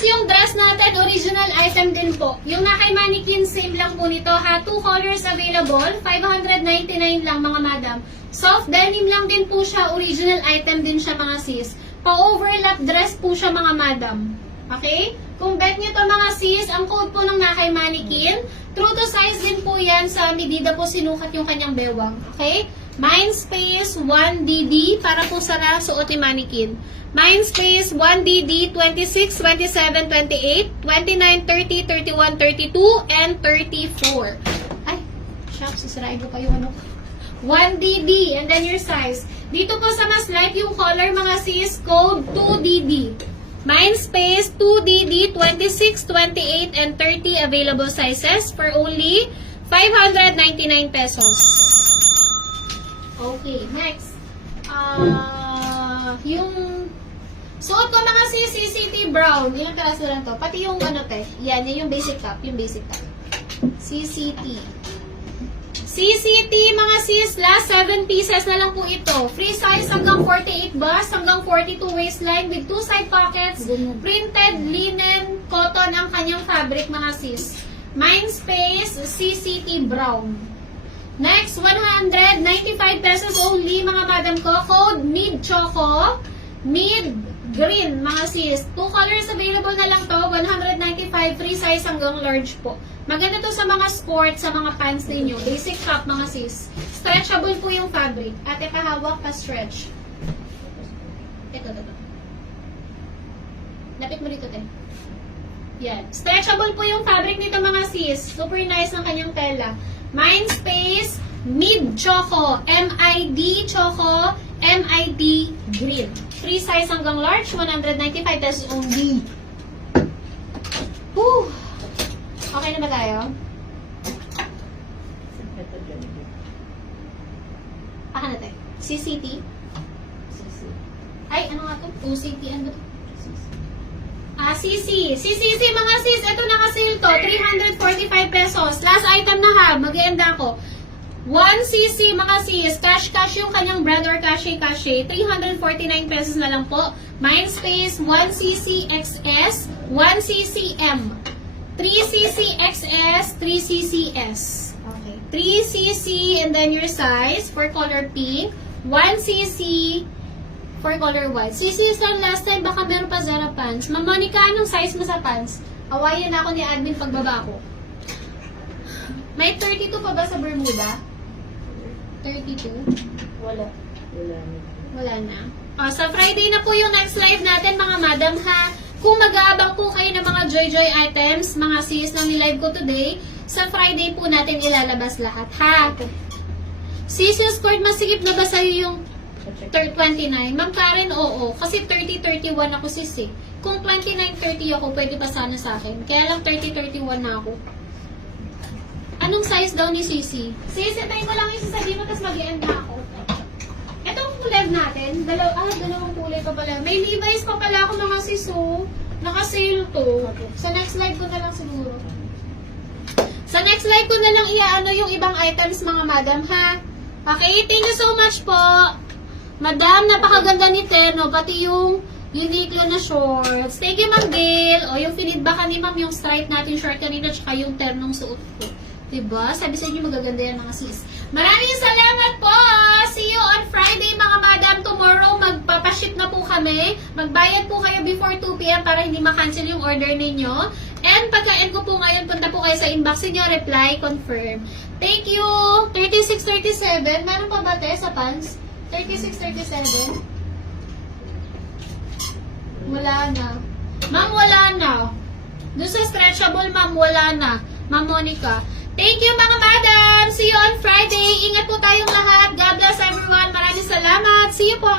sis, yung dress natin, original item din po. Yung nakay mannequin, same lang po nito ha. 2 colors available, 599 lang mga madam. Soft denim lang din po siya, original item din siya mga sis. Pa-overlap dress po siya mga madam. Okay? Kung bet nyo to mga sis, ang code po ng nakay mannequin, true to size din po yan, sa medida po sinukat yung kanyang bewang. Okay? Mindspace 1DD para po sa nasuot ni mannequin. Mindspace 1DD 26, 27, 28, 29, 30, 31, 32, and 34. Ay, shucks, sisirain ko kayo ano. 1DD, and then your size. Dito po sa mas light yung color mga sis, code 2DD. Mindspace 2DD 26, 28, and 30 available sizes for only 599 pesos. Okay, next. Yung suot ko mga CCT brown. Ilang karaso lang to? Pati yung ano te. Yan yung basic top. Yung basic top. CCT. CCT mga sis, last 7 pieces na lang po ito. Free size hanggang 48 bust, hanggang 42 waistline with 2 side pockets. Printed linen cotton ang kanyang fabric mga sis. Mindspace CCT brown. Next, 195 pesos only mga madam ko. Code mid choco, mid green mga sis. 2 colors available na lang to. 195 free size hanggang large po. Maganda to sa mga sport, sa mga pants ninyo. Basic top mga sis. Stretchable po yung fabric. At ipahawak pa stretch. Ito. Lapit mo dito, te. Yan. Stretchable po yung fabric nito mga sis. Super nice ng kanyang tela. Mindspace mid choco, MID choco, MID green. Free size hanggang large, 195 pesos only. Whew. Okay na ba tayo? Aka na tayo. CCT? Ay, ano nga to? OCT, ano to? CC. CCC mga sis, ito naka-sale to. 345 pesos. Last item na ha. Mag-ienda ako. 1 cc mga sis. Cash yung kanyang brand or cache. 349 pesos na lang po. Mindspace 1 cc XS, 1 cc M. 3 cc XS, 3 cc S. Okay. 3 cc and then your size for color pink. 1 cc for color white. Sis lang last time, baka meron pa Zara pants. Ma'am Monica, anong size mo sa pants? Awayan ako ni admin pagbaba ko. May 32 pa ba sa Bermuda? 32? Wala na. Sa Friday na po yung next live natin mga madam ha. Kung mag-aabang po kayo ng mga Joy items, mga sis na nilive ko today, sa Friday po natin ilalabas lahat ha. Sis, yung skirt, masigip na ba sa'yo yung 29. Ma'am Karen, oo. Kasi 30-31 ako sis eh. Kung 29-30 ako, pwede pa sana sa akin. Kaya lang 30-31 na ako. Anong size daw ni Sisi? Sisi, tayo ko lang yung sasabihin mo, tapos mag-i-end na ako. Itong kulay natin, dalawang kulay pa pala. May Levi's pa pala ako mga sis, oh. Naka-sale to. Sa next live ko na lang siguro. Sa next live ko na lang iaano yung ibang items mga madam, ha? Okay, thank you so much po. Madam, napakaganda ni Terno, pati yung Uniqlo na shorts. Thank you, Ma'am Gail. O, yung feedback ni Ma'am, yung stripe natin short kanina, tsaka yung ternong suot ko. Diba? Sabi sa inyo, magaganda yan mga sis. Maraming salamat po! See you on Friday, mga madam. Tomorrow, magpapaship na po kami. Magbayad po kayo before 2 p.m. para hindi makancel yung order ninyo. And pagka-end ko po ngayon, punta po kayo sa inbox niyo, reply, confirm. Thank you! 36-37. Meron pa ba te sa pants? 36-37. Wala na. Ma'am, wala na. Doon sa stretchable, ma'am, wala na. Ma'am Monica. Thank you mga madam. See you on Friday. Ingat po tayong lahat. God bless everyone. Maraming salamat. See you po.